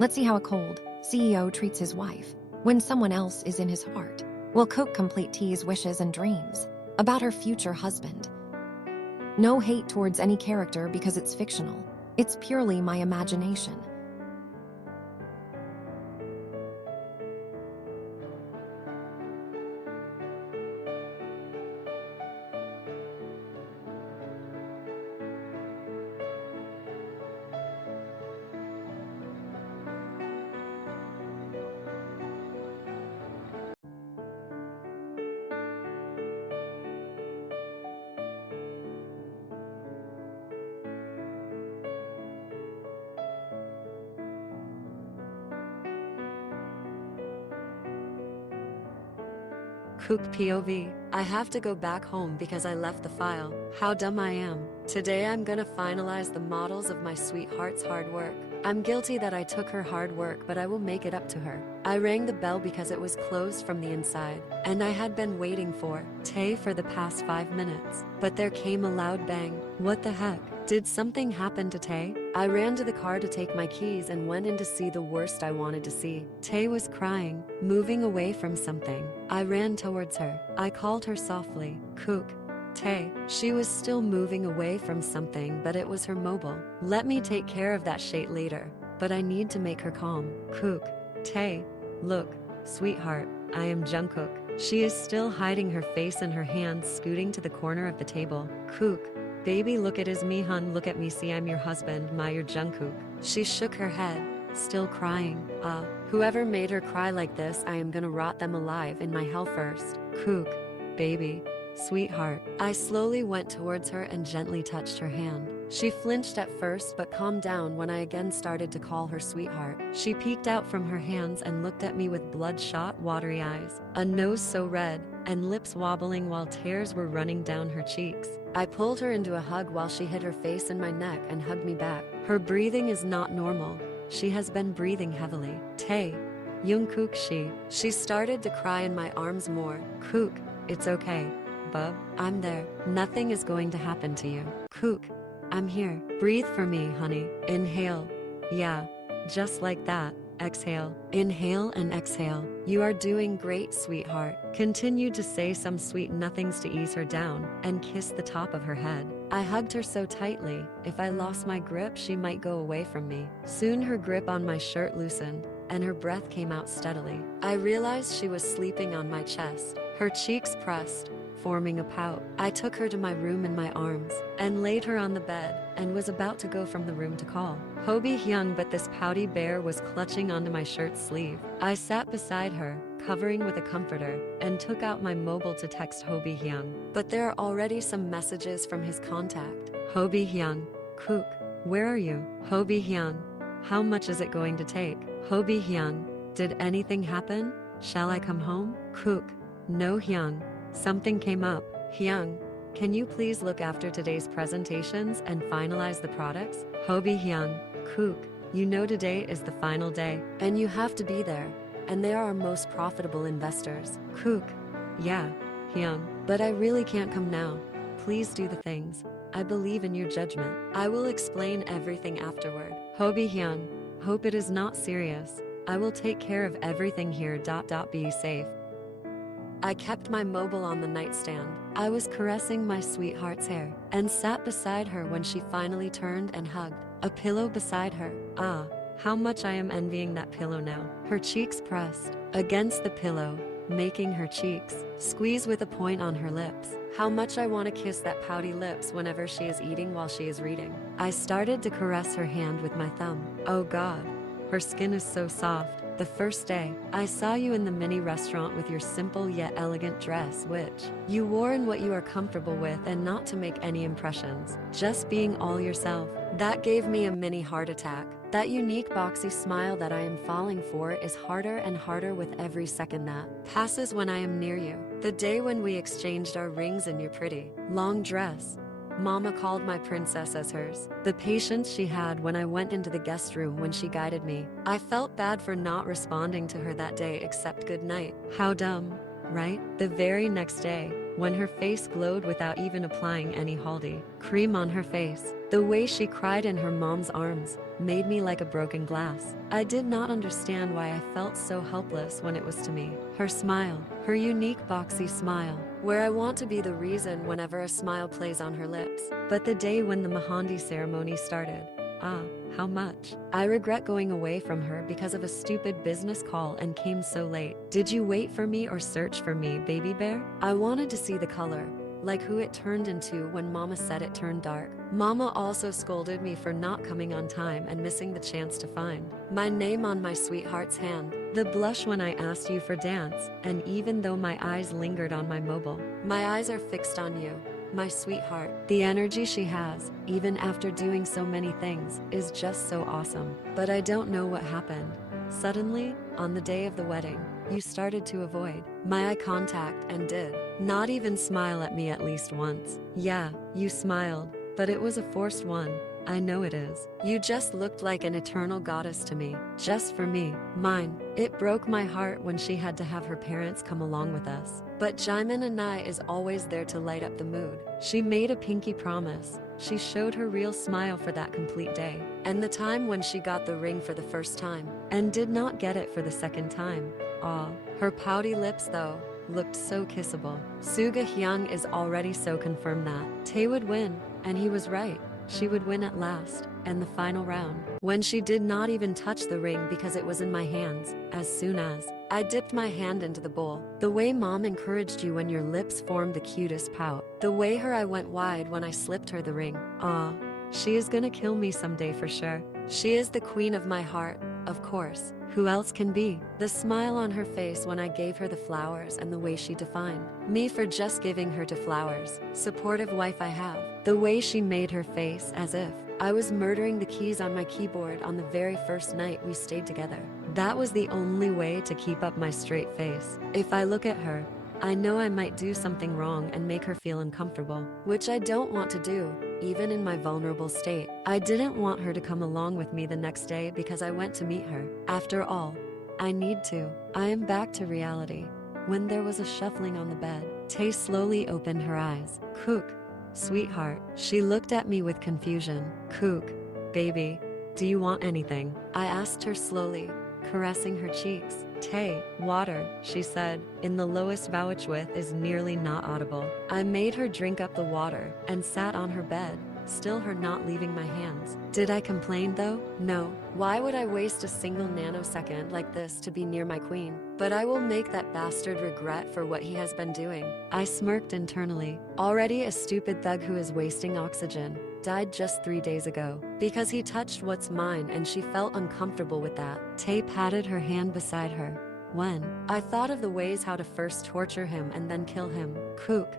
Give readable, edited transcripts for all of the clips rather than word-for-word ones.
Let's see how a cold CEO treats his wife when someone else is in his heart. Will Kook complete T's wishes and dreams about her future husband? No hate towards any character because it's fictional. It's purely my imagination. Kook POV. I have to go back home because I left the file. How dumb I am. Today I'm gonna finalize the models of my sweetheart's hard work. I'm guilty that I took her hard work, but I will make it up to her. I rang the bell because it was closed from the inside, and I had been waiting for Tae for the past 5 minutes. But there came a loud bang. What the heck? Did something happen to Tae? I ran to the car to take my keys and went in to see the worst I wanted to see. Tae was crying, moving away from something. I ran towards her. I called her softly, Kook. Tae. She was still moving away from something, but it was her mobile. Let me take care of that shit later, but I need to make her calm. Kook. Tae. Look, sweetheart, I am Jungkook. She is still hiding her face in her hands, scooting to the corner of the table. Kook. Baby, look at his me hun, look at me, see I'm your husband, your Jungkook. She shook her head, still crying. Whoever made her cry like this, I am gonna rot them alive in my hell first. Kook. Baby. Sweetheart. I slowly went towards her and gently touched her hand. She flinched at first but calmed down when I again started to call her sweetheart. She peeked out from her hands and looked at me with bloodshot, watery eyes, a nose so red, and lips wobbling while tears were running down her cheeks. I pulled her into a hug while she hid her face in my neck and hugged me back. Her breathing is not normal. She has been breathing heavily. Taehyung, she started to cry in my arms more. Kook, it's okay. Bub, I'm there. Nothing is going to happen to you. Kook, I'm here. Breathe for me, honey. Inhale. Yeah, just like that. Exhale. Inhale and exhale. You are doing great, sweetheart. Continue to say some sweet nothings to ease her down and kiss the top of her head. I hugged her so tightly, if I lost my grip, she might go away from me. Soon her grip on my shirt loosened, and her breath came out steadily. I realized she was sleeping on my chest, her cheeks pressed, forming a pout. I took her to my room in my arms and laid her on the bed and was about to go from the room to call Hyung, but this pouty bear was clutching onto my shirt sleeve. I sat beside her, covering with a comforter, and took out my mobile to text Hyung. But there are already some messages from his contact. Hyung, Kook, where are you? Hyung, how much is it going to take? Hyung, did anything happen? Shall I come home? Kook, no Hyung. Something came up. Hyung, can you please look after today's presentations and finalize the products? Hyung, Kook, you know today is the final day, and you have to be there, and they are our most profitable investors. Kook, yeah, Hyung, but I really can't come now. Please do the things. I believe in your judgment. I will explain everything afterward. Hyung, hope it is not serious. I will take care of everything here. Be safe. I kept my mobile on the nightstand. I was caressing my sweetheart's hair and sat beside her when she finally turned and hugged a pillow beside her. How much I am envying that pillow now. Her cheeks pressed against the pillow, making her cheeks squeeze with a point on her lips. How much I want to kiss that pouty lips whenever she is eating while she is reading. I started to caress her hand with my thumb. Oh God, her skin is so soft. The first day, I saw you in the mini restaurant with your simple yet elegant dress, which you wore in what you are comfortable with and not to make any impressions, just being all yourself. That gave me a mini heart attack. That unique boxy smile that I am falling for is harder and harder with every second that passes when I am near you. The day when we exchanged our rings in your pretty, long dress. Mama called my princess as hers. The patience she had when I went into the guest room when she guided me. I felt bad for not responding to her that day except good night. How dumb, right? The very next day, when her face glowed without even applying any haldi cream on her face. The way she cried in her mom's arms made me like a broken glass. I did not understand why I felt so helpless when it was to me. Her smile, her unique boxy smile, where I want to be the reason whenever a smile plays on her lips. But the day when the Mahandi ceremony started, how much I regret going away from her because of a stupid business call and came so late. Did you wait for me or search for me, baby bear? I wanted to see the color, like who it turned into when Mama said it turned dark. Mama also scolded me for not coming on time and missing the chance to find my name on my sweetheart's hand. The blush when I asked you for dance, and even though my eyes lingered on my mobile, my eyes are fixed on you, my sweetheart. The energy she has, even after doing so many things, is just so awesome. But I don't know what happened. Suddenly, on the day of the wedding, you started to avoid my eye contact and did not even smile at me at least once. Yeah, you smiled, but it was a forced one. I know it is. You just looked like an eternal goddess to me, just for me, mine. It broke my heart when she had to have her parents come along with us. But Jaimin and I is always there to light up the mood. She made a pinky promise. She showed her real smile for that complete day. And the time when she got the ring for the first time, and did not get it for the second time. Aw, her pouty lips though, looked so kissable. Suga Hyung is already so confirmed that Tae would win, and he was right. She would win at last, and the final round, when she did not even touch the ring because it was in my hands, as soon as I dipped my hand into the bowl. The way mom encouraged you when your lips formed the cutest pout. The way her eye went wide when I slipped her the ring. She is gonna kill me someday for sure. She is the queen of my heart, of course. Who else can be? The smile on her face when I gave her the flowers and the way she defined me for just giving her 2 flowers. Supportive wife I have. The way she made her face as if I was murdering the keys on my keyboard on the very first night we stayed together. That was the only way to keep up my straight face. If I look at her, I know I might do something wrong and make her feel uncomfortable, which I don't want to do, even in my vulnerable state. I didn't want her to come along with me the next day because I went to meet her. After all, I need to. I am back to reality. When there was a shuffling on the bed, Tae slowly opened her eyes. Kook, sweetheart. She looked at me with confusion. Kook, baby, do you want anything? I asked her slowly, caressing her cheeks. Tae, water, she said, in the lowest vouch with is nearly not audible. I made her drink up the water and sat on her bed, still her not leaving my hands. Did I complain though? No. Why would I waste a single nanosecond like this to be near my queen? But I will make that bastard regret for what he has been doing. I smirked internally. Already a stupid thug who is wasting oxygen. Died just 3 days ago because he touched what's mine and she felt uncomfortable with that. Tae patted her hand beside her. When I thought of the ways how to first torture him and then kill him. Kook.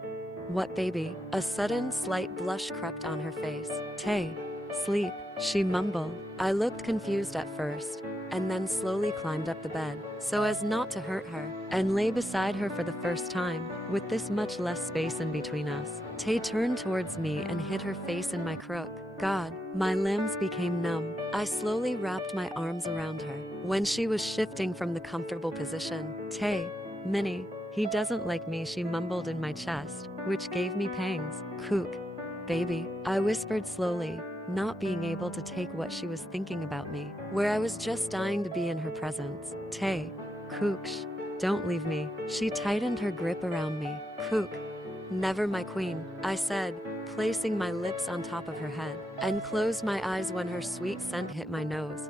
What baby? A sudden slight blush crept on her face. Tae, sleep, she mumbled. I looked confused at first, and then slowly climbed up the bed, so as not to hurt her, and lay beside her for the first time, with this much less space in between us. Tae turned towards me and hid her face in my crook. God, my limbs became numb. I slowly wrapped my arms around her. When she was shifting from the comfortable position, Tae, Minnie, he doesn't like me, she mumbled in my chest, which gave me pangs. Kook, baby, I whispered slowly, not being able to take what she was thinking about me, where I was just dying to be in her presence. Tae, Kook, shh, don't leave me. She tightened her grip around me. Kook, never my queen, I said, placing my lips on top of her head, and closed my eyes when her sweet scent hit my nose.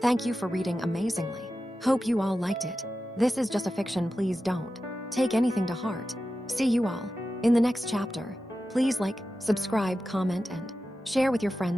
Thank you for reading amazingly. Hope you all liked it. This is just a fiction, please don't take anything to heart. See you all in the next chapter. Please like, subscribe, comment, and share with your friends.